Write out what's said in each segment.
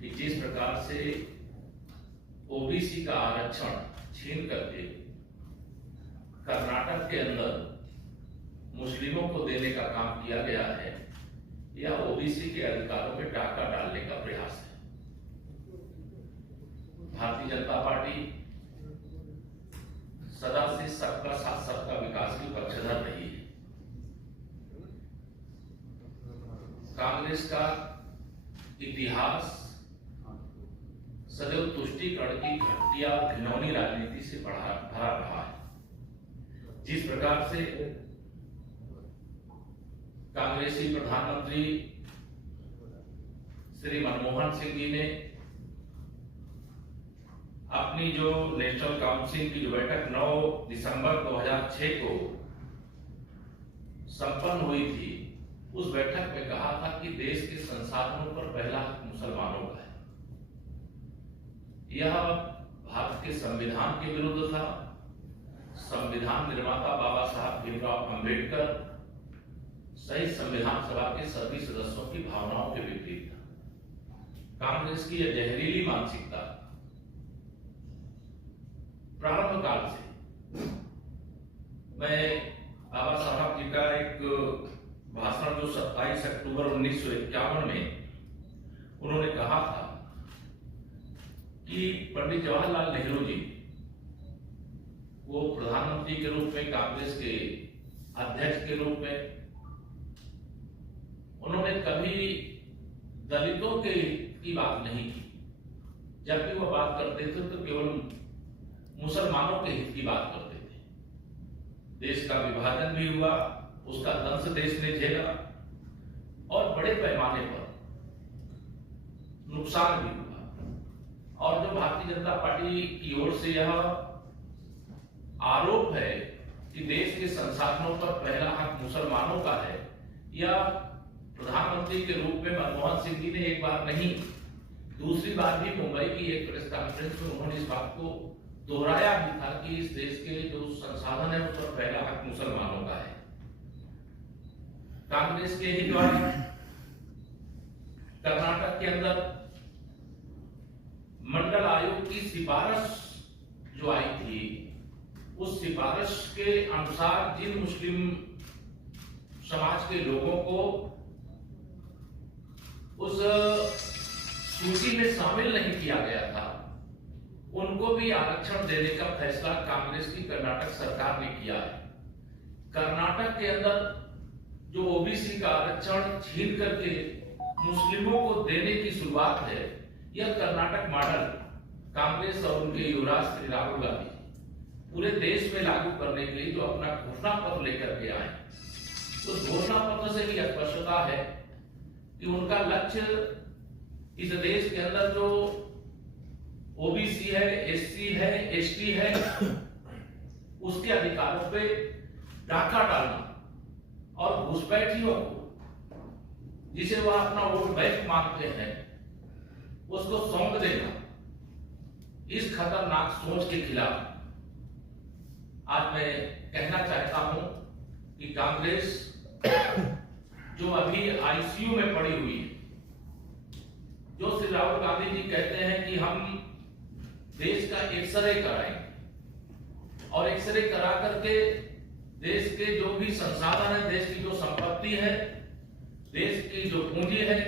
कि जिस प्रकार से ओबीसी का आरक्षण छीन करके कर्नाटक के अंदर मुस्लिमों को देने का काम किया गया है, यह ओबीसी के अधिकारों में डाका डालने का प्रयास है। भारतीय जनता पार्टी सदा से सबका साथ सबका विकास की पक्षधर रही है। कांग्रेस का इतिहास सदैव तुष्टीकरण की घटिया घिनौनी राजनीति से भरा रहा है। जिस प्रकार से कांग्रेसी प्रधानमंत्री श्री मनमोहन सिंह जी ने अपनी जो नेशनल काउंसिल की जो बैठक 9 दिसंबर 2006 को संपन्न हुई थी, उस बैठक में कहा था कि देश के संसाधनों पर पहला हक मुसलमानों का है। यह भारत के संविधान के विरुद्ध था। संविधान निर्माता बाबा साहब भीमराव अंबेडकर सहित संविधान सभा के सभी सदस्यों की भावनाओं के विपरीत था। कांग्रेस की यह जहरीली मानसिकता प्रारंभ काल से, मैं बाबा साहब जी का एक भाषण जो 27 अक्टूबर 1951 में उन्होंने कहा था कि पंडित जवाहरलाल नेहरू जी वो प्रधानमंत्री के रूप में, कांग्रेस के अध्यक्ष के रूप में, उन्होंने कभी दलितों की बात नहीं की। जब भी वो बात करते थे तो केवल मुसलमानों के हित की बात करते थे। देश का विभाजन भी हुआ, उसका दंश देश ने झेला और बड़े पैमाने पर नुकसान भी हुआ। और जो भारतीय जनता पार्टी की ओर से यह आरोप है कि देश के संसाधनों पर पहला हक मुसलमानों का है, यह प्रधानमंत्री के रूप में मनमोहन सिंह जी ने एक बार नहीं, दूसरी बार भी मुंबई की एक प्रेस कॉन्फ्रेंस में उन्होंने इस बात को दोहराया भी था कि इस देश के जो संसाधन है उस पर पहला हक मुसलमानों का है। कांग्रेस के ही द्वारा कर्नाटक के अंदर मंडल आयोग की सिफारिश जो आई थी, उस सिफारिश के अनुसार जिन मुस्लिम समाज के लोगों को उस सूची में शामिल नहीं किया गया था, उनको भी आरक्षण देने का फैसला कांग्रेस की कर्नाटक सरकार ने किया है। कर्नाटक के अंदर जो ओबीसी का आरक्षण छीन करके मुस्लिमों को देने की शुरुआत है, यह कर्नाटक मॉडल कांग्रेस और उनके युवराज श्री राहुल गांधी पूरे देश में लागू करने के लिए जो अपना घोषणा पत्र लेकर के आए, उस घोषणा पत्र से भी स्पष्टता है कि उनका लक्ष्य इस देश के अंदर जो ओबीसी है, एससी है, एसटी है, उसके अधिकारों पे डाका डालना और घुसपैठियों को, जिसे वह अपना वोट बैंक मानते हैं, उसको सौंप देना, इस खतरनाक सोच के खिलाफ आज मैं कहना चाहता हूं कि कांग्रेस जो अभी आईसीयू में पड़ी हुई है, जो श्री राहुल गांधी जी कहते हैं कि हम देश का एक्सरे कराएंगे और एक्सरे करा करके देश के जो भी संसाधन है, देश की जो संपत्ति है, देश की जो पूंजी है,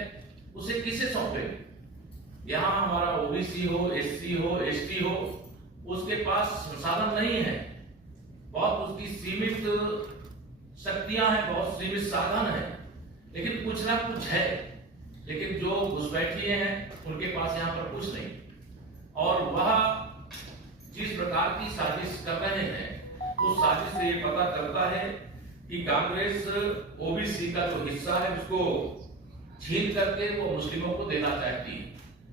उसे किसे सौंपेंगे। यहां हमारा ओबीसी हो, एससी हो, एसटी हो, उसके पास संसाधन नहीं है, बहुत उसकी सीमित शक्तियां हैं, बहुत सीमित साधन है, लेकिन कुछ ना कुछ है। लेकिन जो घुसपैठिए हैं उनके पास यहाँ पर कुछ नहीं, और वह जिस प्रकार की साजिश कर रहे हैं, उस साजिश से ये पता चलता है कि कांग्रेस ओबीसी का जो हिस्सा है उसको छीन करके वो मुस्लिमों को देना चाहती है,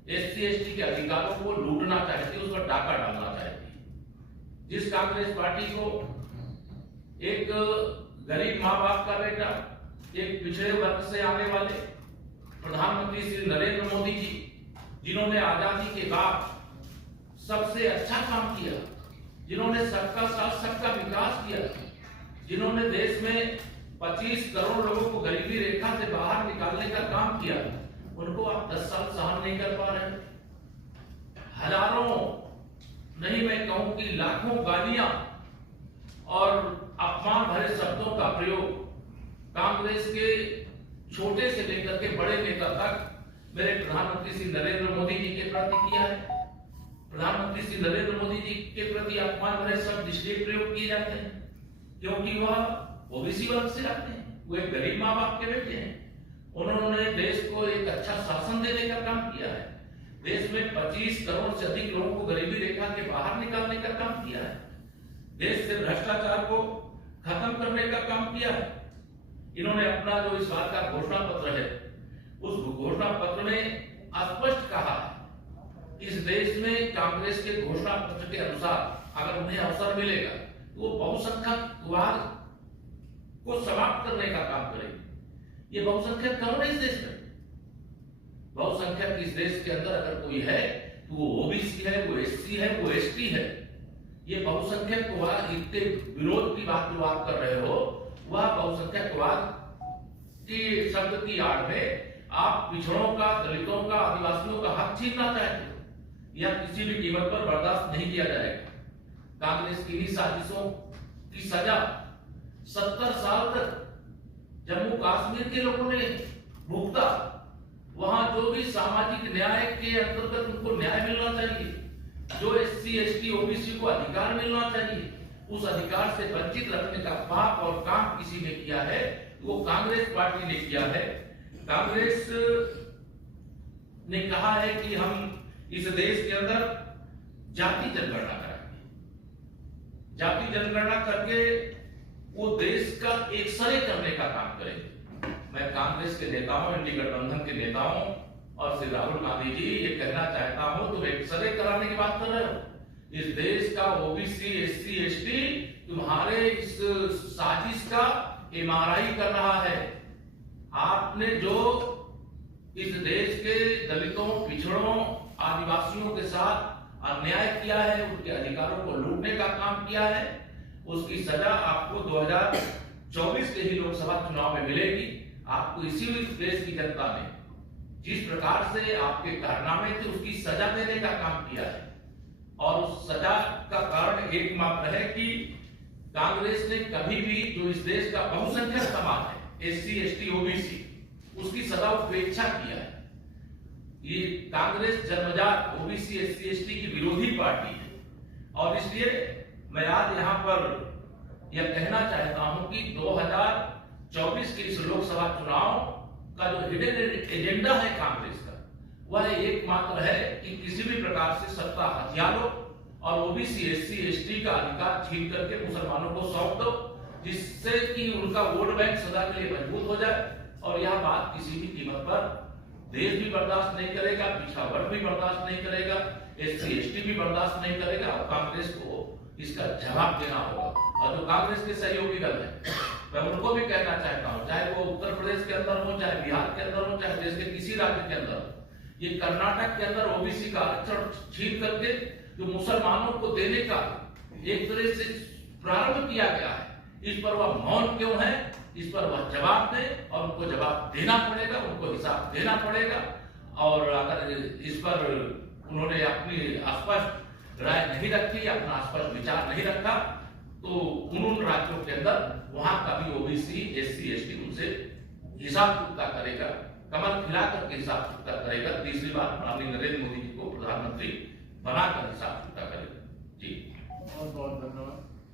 एससी एसटी के अधिकारों को लूटना चाहती है, उस पर डाका डालना चाहती है। जिस कांग्रेस पार्टी को एक गरीब माँ बाप का बेटा, एक पिछड़े वर्ग से आने वाले प्रधानमंत्री श्री नरेंद्र मोदी जी, जिन्होंने आजादी के बाद सबसे अच्छा काम किया, जिन्होंने सबका साथ सबका विकास किया, जिन्होंने देश में 25 करोड़ लोगों को गरीबी रेखा से बाहर निकालने का काम किया, उनको आप 10 साल सहन नहीं कर पा रहे। हजारों नहीं, मैं कहूं कि लाखों गालियां और अपमान भरे शब्दों का प्रयोग कांग्रेस के छोटे से लेकर के बड़े नेता तक मेरे प्रधानमंत्री श्री नरेंद्र मोदी जी के प्रति किया है। प्रधानमंत्री श्री नरेंद्र मोदी जी के प्रति अपमान भरे शब्द इसलिए प्रयोग किए जाते हैं क्योंकि वह ओबीसी वर्ग से आते हैं, वो एक गरीब माँ बाप के बेटे हैं। उन्होंने देश को एक अच्छा शासन देने का काम किया है। देश में 25 करोड़ से अधिक लोगों को गरीबी रेखा के बाहर निकालने का काम किया है। देश से भ्रष्टाचार को खत्म करने का काम किया है। इन्होंने अपना जो इस बार का घोषणा पत्र है, उस घोषणा पत्र में स्पष्ट कहा है इस देश में कांग्रेस के घोषणा पत्र के अनुसार अगर उन्हें अवसर मिलेगा तो वो बहुसंख्यकवाद को समाप्त करने का काम करेगी। ये बहुसंख्यक कौन है इस देश में? बहुसंख्यक इस देश के अंदर अगर कोई है तो वो ओबीसी है, वो एससी है, वो एसटी है। ये बहुसंख्यकवाद इतने विरोध की बात जो आप कर रहे हो, वह बहुसंख्यकवाद की शब्द की आड़ में आप पिछड़ों का, दलितों का, आदिवासियों का हक छीनना चाहते हो। यह किसी भी कीमत पर बर्दाश्त नहीं किया जाएगा। कांग्रेस की इन्हीं साजिशों की सजा 70 साल तक जम्मू कश्मीर के लोगों ने भुगता। वहां जो भी सामाजिक न्याय के अंतर्गत उनको न्याय मिलना चाहिए, जो एससी एसटी ओबीसी को अधिकार मिलना चाहिए, उस अधिकार से वंचित रखने का पाप और काम किसी ने किया है, वो कांग्रेस पार्टी ने किया है। कांग्रेस ने कहा है कि हम इस देश के अंदर जाति जनगणना कराएंगे। जाति जनगणना करके वो देश का एक्सरे करने का काम करेंगे। मैं कांग्रेस के नेताओं, इंडी गठबंधन के नेताओं और श्री राहुल गांधी जी ये कहना चाहता हूं, तुम एक्सरे कराने की बात कर रहे हो। इस देश का ओबीसी, एससी, एसटी तुम्हारे इस साजिश का एमआरआई कर रहा है। आपने जो इस देश के दलितों, पिछड़ों, आदिवासियों के साथ अन्याय किया है, उनके अधिकारों को लूटने का काम किया है, उसकी सजा आपको 2024 के ही लोकसभा चुनाव में मिलेगी। आपको इसी देश की जनता ने जिस प्रकार से आपके कारनामे थे उसकी सजा देने का काम किया है। और उस सजा का कारण एकमात्र है कि कांग्रेस ने कभी भी जो इस देश का बहुसंख्यक समाज है, एससी, एसटी, ओबीसी, उसकी सदा उपेक्षा किया है। ये कांग्रेस जन्मजात ओबीसी, एससी, एसटी की विरोधी पार्टी है। और इसलिए मैं आज यहाँ पर यह कहना चाहता हूं कि 2024 के इस लोकसभा चुनाव का जो हिडन एजेंडा है कांग्रेस का, वह एकमात्र है कि किसी भी प्रकार से सत्ता हथिया लो और ओबीसी, एससी, एसटी का अधिकार छीन करके मुसलमानों को सौंप दो, जिससे कि उनका वोट बैंक सदा के लिए मजबूत हो जाए। और यह बात किसी भी कीमत पर देश भी बर्दाश्त नहीं करेगा, पिछड़ा वर्ग भी बर्दाश्त नहीं करेगा, एससी, एसटी भी बर्दाश्त नहीं करेगा। और कांग्रेस को इसका जवाब देना होगा। और जो कांग्रेस के सहयोगी दल है, मैं उनको भी कहना चाहता हूं, चाहे वो उत्तर प्रदेश के अंदर हो, चाहे बिहार के अंदर हो, चाहे देश के किसी राज्य के अंदर, ये कर्नाटक के अंदर ओबीसी का आरक्षण छीन करके जो मुसलमानों को देने का एक तरह से प्रारंभ किया गया है, इस पर वह मौन क्यों है, इस पर वह जवाब दे। और उनको जवाब देना पड़ेगा, उनको हिसाब देना पड़ेगा। और अगर इस पर उन्होंने अपनी स्पष्ट राय नहीं रखी, अपना स्पष्ट विचार नहीं रखा, तो उन राज्यों के अंदर वहां का भी ओबीसी, एससी, एसटी उनसे हिसाब चुकता करेगा, कमर खिला करके हिसाब चुकता करेगा। तीसरी बार माननीय नरेंद्र मोदी जी को प्रधानमंत्री बनाकर हिसाब चुकता करेगा।